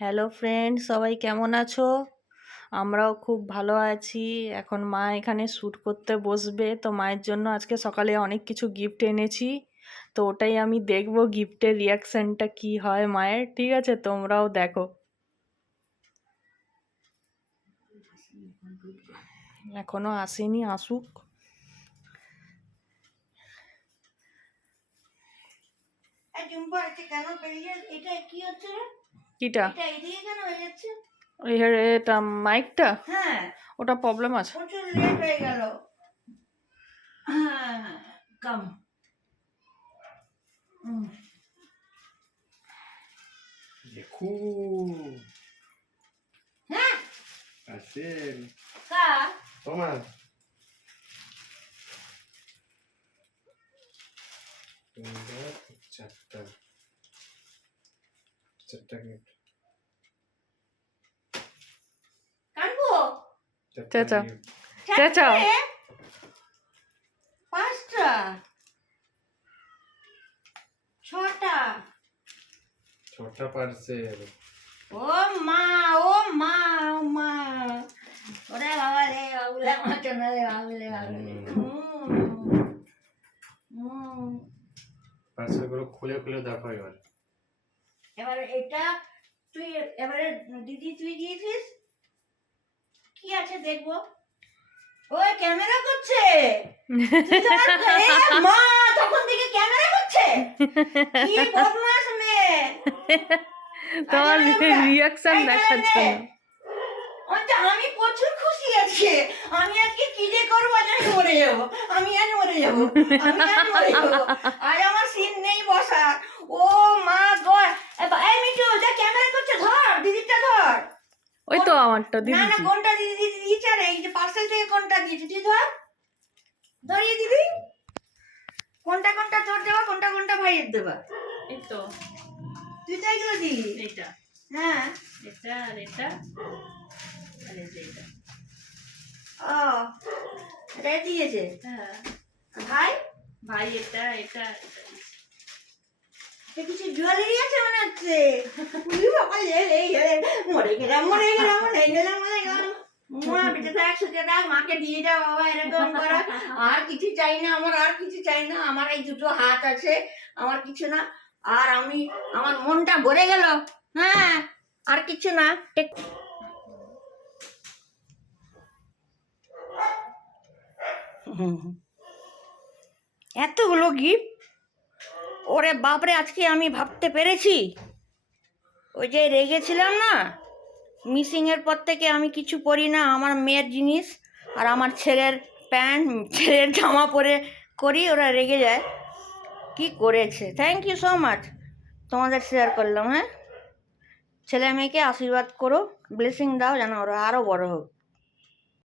Hello friend, সবাই কেমন আছো? আমরাও খুব ভালো আছি। এখন মা এখানে শ্যুট করতে বসবে, তো মায়ের জন্য আজকে সকালে অনেক কিছু গিফট এনেছি। তো ওটাই আমি দেখবো গিফটের রিয়াকশনটা কি হয় মায়ের। ঠিক আছে, তোমরাও দেখো। এখনো আসেনি, আসুক। কিটা? এটা মাইকটা? হ্যাঁ, ওটা প্রবলেম আছে। প্রচুর লেট হয়ে গেল। কাম দেখো হ্যাঁ আসেন কা তোমার চারটা চারটা গিফট কানবো চাচা gift। চাচা পাঁচটা ছটা ছটা পার্সেল ও মা ও মা ও মা ওরে বাবা রে বাবুলে আমার জন্য রে বাবুলে বাবুলে পার্সেল গুলো খুলে খুলে দেখো এবার এবারে এটা তুই এবারে দিদি তুই দিয়েছিস কি আছে দেখবো ওই ক্যামেরা করছে তুই তো মা তখন থেকে ক্যামেরা করছে কি বদমাশ মেয়ে তোমার রিয়াকশন দেখাচ্ছে না। আমি প্রচুর খুশি আছি আমি আজকে কি যে করবো আজ আমি মরে যাবো আমি আজ মরে যাবো আজ আমার সিন নেই বসা ও মা গড এই মিঠু যা ক্যামেরা করছে ধর দিদিটা ধর ওই তো আমারটা না দিদি। না কোনটা দিদি দিদি দিয়েছে আর এই যে পার্সেল থেকে কোনটা দিয়েছে তুই ধর ধরিয়ে দিদি কোনটা কোনটা তোর দেবা কোনটা কোনটা ভাইয়ের দেবা এই তো তুই তো এগুলো দিলি এটা হ্যাঁ এটা আর এটা আর এই যে এটা। ও এটা দিয়েছে হ্যাঁ, ভাই ভাই এটা এটা এটা। এটা কিছু জুয়েলারি আছে মনে হচ্ছে উলি বাবা মরে গেলাম মরে গেলাম মরে গেলাম মরে গেলাম মা বেঁচে থাক সুখে থাক মাকে দিয়ে যাও বাবা এরকম করা আর কিছু চাই না আমার আর কিছু চাই না আমার এই দুটো হাত আছে আমার কিছু না আর আমি আমার মনটা ভরে গেল হ্যাঁ আর কিছু না এতগুলো গিফট ওরে বাপরে আজকে আমি ভাবতে পেরেছি ওই যে রেগেছিলাম না মিসিংয়ের পর থেকে আমি কিছু পরি না আমার মেয়ের জিনিস আর আমার ছেলের প্যান্ট ছেলের জামা পরে করি ওরা রেগে যায় কি করেছে থ্যাংক ইউ সো মাচ তোমাদের শেয়ার করলাম হ্যাঁ ছেলে মেয়েকে আশীর্বাদ করো ব্লেসিং দাও যেন ওরা আরও বড় হোক